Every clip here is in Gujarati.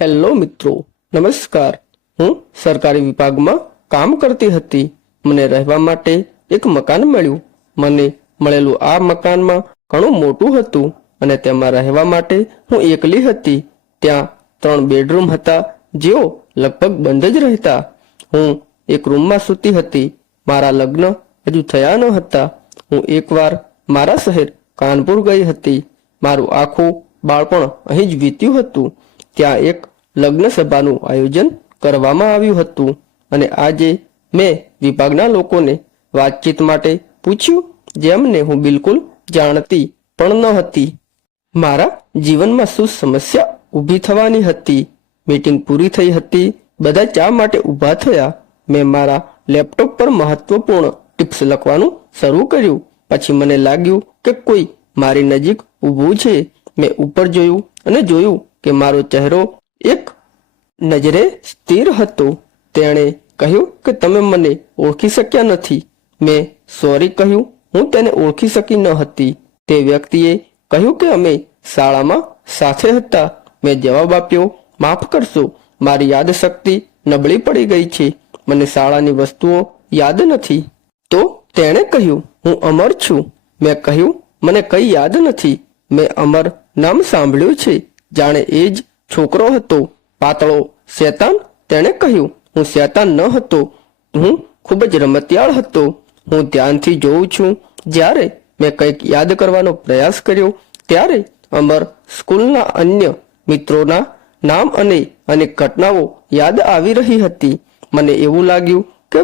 હેલો મિત્રો, નમસ્કાર. હું સરકારી વિભાગમાં કામ કરતી હતી. મને રહેવા માટે એક મકાન મળ્યું. મને મળેલું આ મકાનમાં ઘણું મોટું હતું અને તેમાં રહેવા માટે હું એકલી હતી. ત્યાં ત્રણ બેડરૂમ હતા, જેઓ લગભગ બંધ જ રહેતા. હું એક રૂમમાં સૂતી હતી. મારા લગ્ન હજુ થયા ન હતા. હું એકવાર મારા શહેર કાનપુર ગઈ હતી. મારું આખું બાળપણ અહીં જ વીત્યું હતું. ત્યાં એક લગ્ન સભાનું આયોજન કરવામાં આવ્યું હતું અને આજે મેં વિભાગના લોકોને વાતચીત માટે પૂછ્યું, જેમને હું બિલકુલ જાણતી પણ ન હતી. મારા જીવનમાં શું સમસ્યા ઊભી થવાની હતી? મીટિંગ પૂરી થઈ હતી, બધા ચા માટે ઊભા થયા. મેં મારા લેપટોપ પર મહત્વપૂર્ણ ટિપ્સ લખવાનું શરૂ કર્યું. પછી મને લાગ્યું કે કોઈ મારી નજીક ઊભું છે. મેં ઉપર જોયું અને જોયું કે મારો ચહેરો એક નજરે સ્થિર હતો. તેણે કહ્યું કે તમે મને ઓળખી શક્યા નથી. મેં સોરી કહ્યું, હું તેને ઓળખી શકી ન હતી. તે વ્યક્તિએ કહ્યું કે અમે શાળામાં સાથે હતા. મેં જવાબ આપ્યો, માફ કરશો, મારી યાદશક્તિ નબળી પડી ગઈ છે. મને શાળાની વસ્તુઓ યાદ નથી. તો તેણે કહ્યું, હું અમર છું. મેં કહ્યું, મને કઈ યાદ નથી. મેં અમર નામ સાંભળ્યું છે. જાણે એ જ છોકરો હતો. પાતળો શેતાન તેણે કહ્યું, હું શેતાન ન હતો. હું ખૂબ જ રમતિયાળ હતો. હું ધ્યાનથી જોઉં છું. જ્યારે મેં કંઈક યાદ કરવાનો પ્રયાસ કર્યો, ત્યારે અમર સ્કૂલના અન્ય મિત્રોના નામ અને અનેક ઘટનાઓ યાદ આવી રહી હતી. મને એવું લાગ્યું કે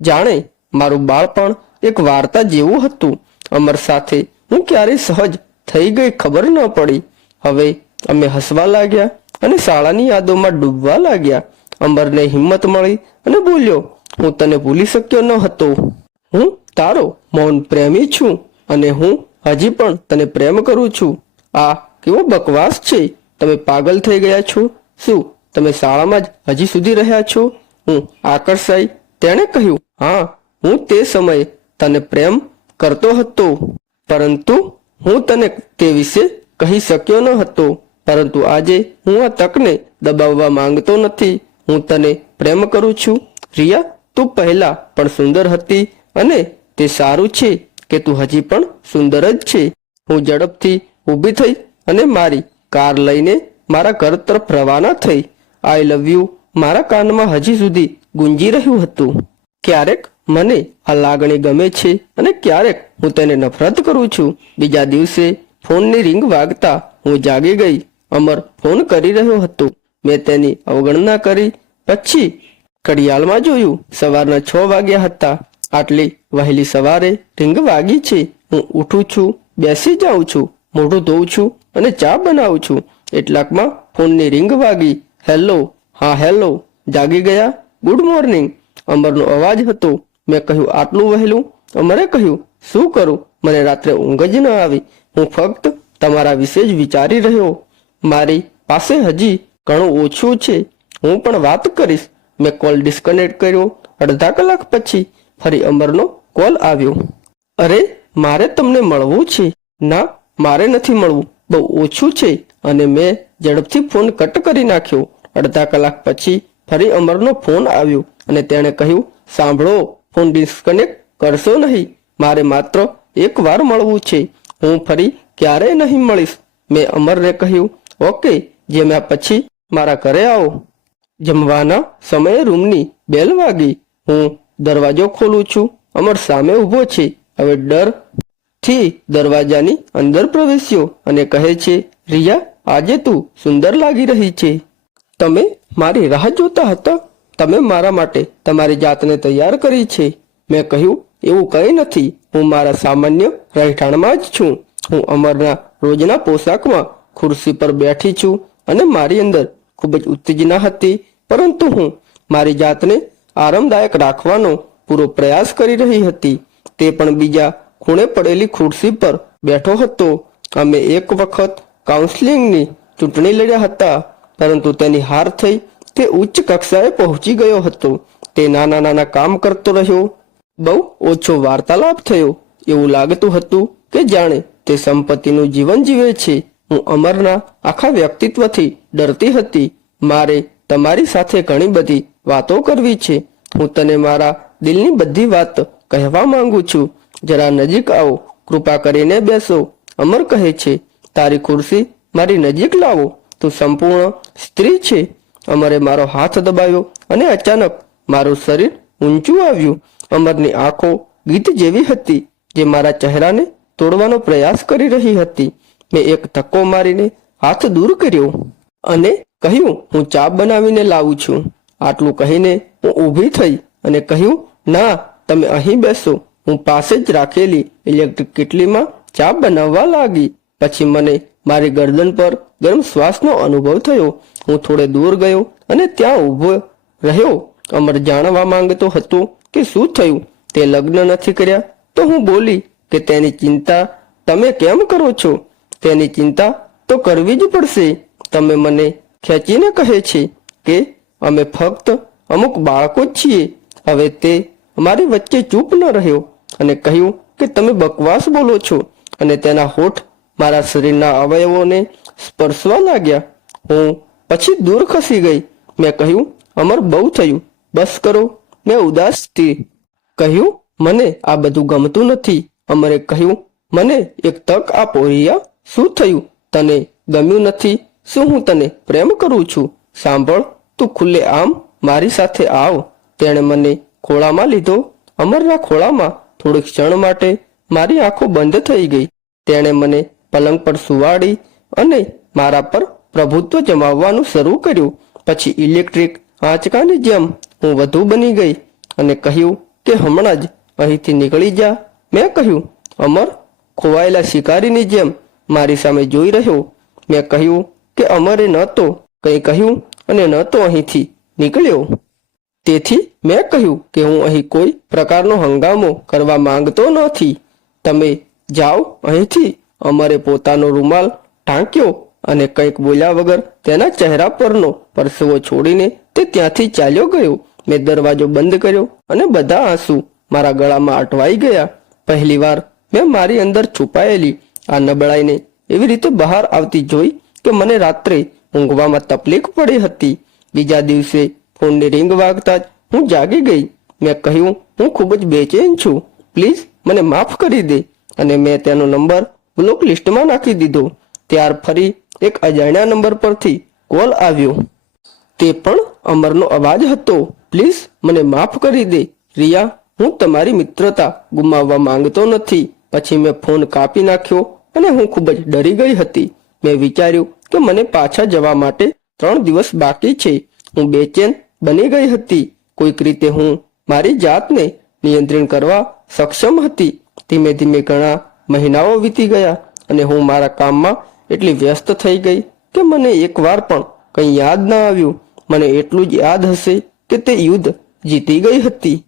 જાણે મારું બાળપણ એક વાર્તા જેવું હતું. અમર સાથે હું ક્યારે સહજ થઈ ગઈ ખબર ન પડી. હવે અમે હસવા લાગ્યા અને શાળાની યાદોમાં ડૂબવા લાગ્યા. અમરને હિંમત મળી અને બોલ્યો, હું તને ભૂલી શક્યો ન હતો. હું તારો મૌન પ્રેમી છું અને હું હજી પણ તને પ્રેમ કરું છું. આ કેવો બકવાસ છે. તમે પાગલ થઈ ગયા છો. શું તમે શાળામાં જ હજી સુધી રહ્યા છો? હું આકર્ષાઈ તેણે કહ્યું, હા, હું તે સમયે તને પ્રેમ કરતો હતો. પરંતુ હું તને તે વિશે કહી શક્યો ન હતો. પરંતુ આજે હું આ તકને દબાવવા માંગતો નથી. હું તને પ્રેમ કરું છું. રિયા, તું પહેલા પણ સુંદર હતી અને તે સારું છે કે તું હજી પણ સુંદર જ છે. હું ઝડપથી ઊભી થઈ અને મારી કાર લઈને મારા ઘર તરફ રવાના થઈ. આઈ લવ યુ મારા કાનમાં હજી સુધી ગુંજી રહ્યું હતું. ક્યારેક મને આ લાગણી ગમે છે અને ક્યારેક હું તેને નફરત કરું છું. બીજા દિવસે ફોનની રિંગ વાગતા હું જાગી ગઈ. અમર ફોન કરી રહ્યો હતો. મેં તેની અવગણના કરી, પછી ઘડિયાળમાં જોયું, સવારના છ વાગ્યા હતા. આટલી વહેલી સવારે રિંગ વાગી છે. હું ઉઠું છું, બેસી જાઉં છું, મોઢું ધોઉં છું અને ચા બનાવું છું. એટલાકમાં ફોનની રિંગ વાગી. હેલો, હા, હેલો, જાગી ગયા? Good morning. અમરનો અવાજ હતો. મેં કહ્યું, આટલું વહેલું? અમરે કહ્યું, શું કરું? મને રાત્રે ઊંઘ જ ન આવી. હું ફક્ત તમારા વિશે જ વિચારી રહ્યો. મારી પાસે હજી ઘણું ઓછું છે. હું પણ વાત કરીશ. મેં કોલ ડિસ્કનેક્ટ કર્યો. અડધા કલાક પછી ફરી અમરનો કોલ આવ્યો. અરે, મારે તમને મળવું છે? ના, મારે નથી મળવું. બહુ ઓછું છે. અને મેં ઝડપથી ફોન કટ કરી નાખ્યો. અડધા કલાક પછી ફરી અમરનો ફોન આવ્યો અને તેણે કહ્યું, સાંભળો, ફોન ડિસ્કનેક્ટ કરશો નહીં. મારે માત્ર એક વાર મળવું છે. હું ફરી ક્યારેય નહીં મળીશ. મેં અમરને કહ્યું ઓકે, જમ્યા પછી મારા ઘરે આવો. જમવાના સમયે રૂમની બેલ વાગી. હું દરવાજો ખોલું છું. અમર સામે ઊભો છે. હવે ડરથી દરવાજાની અંદર પ્રવેશ્યો અને કહે છે, રિયા, આજે તું સુંદર લાગી રહી છે. તમે મારી રાહ જોતા હતા. તમે મારા માટે તમારી જાતને તૈયાર કરી છે. મેં કહ્યું, એવું કંઈ નથી. હું મારા સામાન્ય રહેઠાણમાં જ છું. હું અમરના રોજના પોશાકમાં ખુરશી પર બેઠી છું અને મારી અંદર ખૂબ જ ઉત્તેજના હતી. પરંતુ હું મારી જાતને આરામદાયક રાખવાનો પૂરો પ્રયાસ કરી રહી હતી. તે પણ બીજા ખૂણે પડેલી ખુરશી પર બેઠો હતો. અમે એક વખત કાઉન્સેલિંગની ચૂંટણી લડ્યા હતા, પરંતુ તેની હાર થઈ તે ઉચ્ચ કક્ષાએ પહોંચી ગયો હતો. તે નાના નાના કામ કરતો રહ્યો. બહુ ઓછો વાર્તાલાપ થયો. એવું લાગતું હતું કે જાણે તે સંપત્તિનું જીવન જીવે છે. હું અમરના આખા વ્યક્તિત્વથી ડરતી હતી. મારે તમારી સાથે ઘણી બધી વાતો કરવી છે. હું તને મારા દિલની બધી વાત કહેવા માંગુ છું. જરા નજીક આવો. કૃપા કરીને બેસો. અમર કહે છે, તારી ખુરશી મારી નજીક લાવો. તું સંપૂર્ણ સ્ત્રી છે. અમરે મારો હાથ દબાવ્યો અને અચાનક મારું શરીર ઊંચું આવ્યું. અમરની આંખો ગીત જેવી હતી, જે મારા ચહેરાને તોડવાનો પ્રયાસ કરી રહી હતી. મેં એક ધક્કો મારીને હાથ દૂર કર્યો અને કહ્યું, હું ચા બનાવીને લાવું છું. આટલું કહીને હું ઊભી થઈ અને કહ્યું, ના, તમે અહીં બેસો. હું પાસે જ રાખેલી ઇલેક્ટ્રિક કેટલીમાં ચા બનાવવા લાગી. પછી મને મારી ગરદન પર ગરમ શ્વાસનો અનુભવ થયો. હું થોડે દૂર ગયો અને ત્યાં ઊભો રહ્યો. અમર જાણવા માંગતો હતો કે શું થયું. તે લગ્ન નથી કર્યા. તો હું બોલી કે તેની ચિંતા તમે કેમ કરો છો? તેની ચિંતા તો કરવી જ પડશે. તમે મને ખેંચીને કહે છે કે અમે ફક્ત અમુક બાળકો જ છીએ. હવે તે અમારી વચ્ચે ચૂપ ન રહ્યો અને કહ્યું કે તમે બકવાસ બોલો છો અને તેના હોઠ મારા શરીરના અવયવોને સ્પર્શવા લાગ્યા. હું પછી દૂર ખસી ગઈ. મેં કહ્યું, અમર બહુ થયું. બસ કરો. મેં ઉદાસ કહ્યું, મને આ બધું ગમતું નથી. અમરે કહ્યું, મને એક તક આપો, રિયા. શું થયું? તને ગમ્યું નથી? શું હું તને પ્રેમ કરું છું? સાંભળ, તું ખુલ્લે આમ મારી સાથે આવ. તેણે મને ખોળામાં લીધો. અમરના ખોળામાં થોડીક ક્ષણ માટે મારી આંખો બંધ થઈ ગઈ. તેણે મને પલંગ પર સુવાડી અને મારા પર પ્રભુત્વ જમાવવાનું શરૂ કર્યું. પછી ઇલેક્ટ્રિક આંચકાની જેમ હું વધુ બની ગઈ અને કહ્યું કે હમણાં જ અહીંથી નીકળી જા. મેં કહ્યું, અમર, ખોવાયેલા શિકારીની જેમ મારી સામે જોઈ રહ્યો, મેં કહ્યું કે અમરે ન તો, કંઈ કહ્યું અને ન તો અહીંથી નીકળ્યો. તેથી મેં કહ્યું કે હું અહીં કોઈ પ્રકારનો હંગામો કરવા માંગતો નથી. તમે જાઓ અહીંથી. અમારે પોતાનો રૂમાલ ઢાંક્યો અને કંઈક બોલ્યા વગર તેના ચહેરા પરનો પરસેવો છોડીને તે ત્યાંથી ચાલ્યો ગયો. મેં દરવાજો બંધ કર્યો અને બધા આંસુ મારા ગળામાં અટવાઈ ગયા. પહેલીવાર મેં મારી અંદર છુપાયેલી આ નબળાઈને એવી રીતે બહાર આવતી જોઈ કે મને રાત્રે ઊંઘવામાં તકલીફ પડી હતી. બીજા દિવસે ફોનની રિંગ વાગતા જ હું જાગી ગઈ. મેં કહ્યું, હું ખૂબ જ બેચેન છું. પ્લીઝ મને માફ કરી દે. અને મેં તેનો નંબર બ્લોક લિસ્ટમાં નાખી દીધો. ત્યાર ફરી એક અજાણ્યા નંબર પરથી કોલ આવ્યો. તે પણ અમરનો અવાજ હતો. પ્લીઝ મને માફ કરી દે. રિયા, હું તમારી મિત્રતા ગુમાવવા માંગતો નથી. પછી મેં ફોન કાપી નાખ્યો અને હું ખૂબ જ ડરી ગઈ હતી. મેં વિચાર્યું કે મને પાછા જવા માટે ત્રણ દિવસ બાકી છે. હું બેચેન બની ગઈ હતી. કોઈક રીતે હું મારી જાતને નિયંત્રણ કરવા સક્ષમ હતી. ધીમે ધીમે ઘણા મહિનાઓ વીતી ગયા અને હું મારા કામમાં એટલી વ્યસ્ત થઈ ગઈ કે મને એકવાર પણ કંઈ યાદ ન આવ્યું. મને એટલું જ યાદ હશે કે તે યુદ્ધ જીતી ગઈ હતી.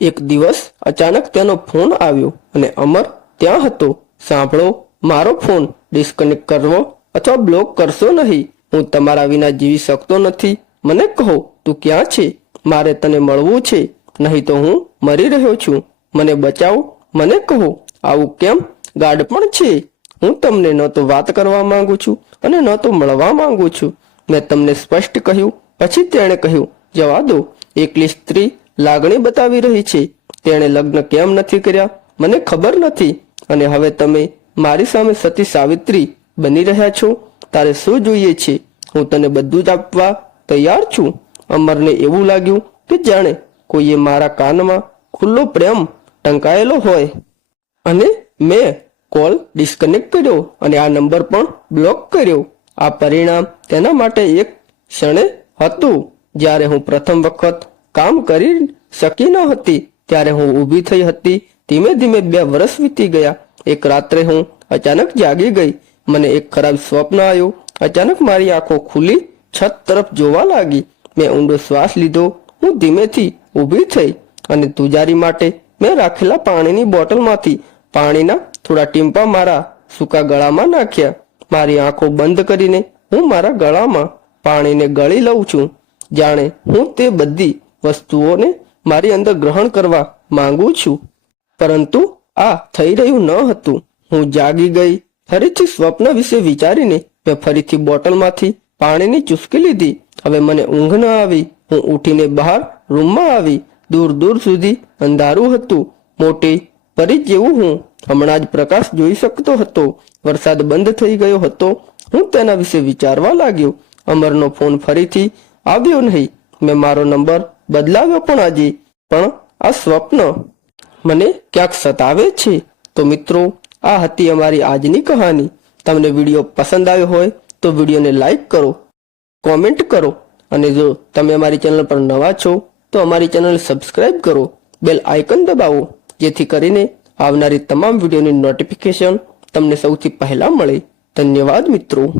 એક દિવસ અચાનક તેનો ફોન આવ્યો અને અમર ત્યાં હતો. સાંભળો, મારો ફોન ડિસ્કનેક્ટ કરવો અથવા બ્લોક કરશો નહીં. હું તમારા વિના જીવી શકતો નથી. મને કહો, તું ક્યાં છે? મારે તને મળવું છે. નહીં તો હું મરી રહ્યો છું. મને બચાવો, મને કહો, આવું કેમ? ગાઢ પણ છે. હું તમને ન તો વાત કરવા માંગુ છું અને ન તો મળવા માંગુ છું. મેં તમને સ્પષ્ટ કહ્યું, પછી તેણે કહ્યું, જવા દો. એકલી સ્ત્રી લાગણી બતાવી રહી છે. તેણે લગ્ન કેમ નથી કર્યા? મને ખબર નથી. અને હવે તમે મારી સામે સતી સાવિત્રી બની રહ્યા છો, તારે શું જોઈએ છે? હું તને બધું જ આપવા તૈયાર છું. અમરને એવું લાગ્યું કે જાણે કોઈએ મારા કાનમાં ખુલ્લો પ્રેમ ટંકાયેલો હોય. અને મેં કોલ ડિસ્કનેક્ટ કર્યો અને આ નંબર પણ બ્લોક કર્યો. આ પરિણામ તેના માટે એક ક્ષણે હતું. જ્યારે હું પ્રથમ વખત કામ કરી શકી ન હતી, ત્યારે હું ઊભી થઈ હતી ધીમે ધીમે બે વર્ષ વીતી ગયા. એક રાત્રે હું અચાનક જાગી ગઈ. મને એક ખરાબ સ્વપ્ન આવ્યું. અચાનક મારી આંખો ખુલી છત તરફ જોવા લાગી. મેં ઊંડો શ્વાસ લીધો. હું ધીમેથી ઊભી થઈ અને તુજારી માટે મેં રાખેલા પાણીની બોટલમાંથી પાણીના થોડા ટીમ્પા મારા સૂકા ગળામાં નાખ્યા. મારી આંખો બંધ કરીને હું મારા ગળામાં પાણીને ગળી લઉં છું. જાણે હું તે બધી વસ્તુઓને મારી અંદર ગ્રહણ કરવા માંગુ છું. પરંતુ આ થઈ રહ્યું ન હતું. હું જાગી ગઈ. ફરીથી સ્વપ્ન વિશે વિચારીને મેં ફરીથી બોટલમાંથી પાણીની ચુસ્કી લીધી. હવે મને ઊંઘ ન આવી. હું ઉઠીને બહાર રૂમમાં આવી. દૂર દૂર સુધી અંધારું હતું. મોટી પરી જેવું હું. હમણાં જ પ્રકાશ જોઈ શકતો હતો. વરસાદ બંધ થઈ ગયો હતો. હું તેના વિશે વિચારવા લાગ્યો. અમરનો ફોન ફરીથી આવ્યો નહીં. મેં મારો નંબર બદલાવ્યો પણ આજે. પણ આ સ્વપ્ન મને ક્યાંક સતાવે છે? તો મિત્રો, આ હતી અમારી આજની કહાની. તમને વીડિયો પસંદ આવ્યો હોય, તો વિડીયોને લાઈક કરો, કોમેન્ટ કરો, અને જો તમે અમારી ચેનલ પર નવા છો, તો અમારી ચેનલ સબસ્ક્રાઇબ કરો, બેલ આઇકન દબાવો, જેથી કરીને આવનારી તમામ વિડીયોની નોટિફિકેશન તમને સૌથી પહેલા મળે. ધન્યવાદ મિત્રો.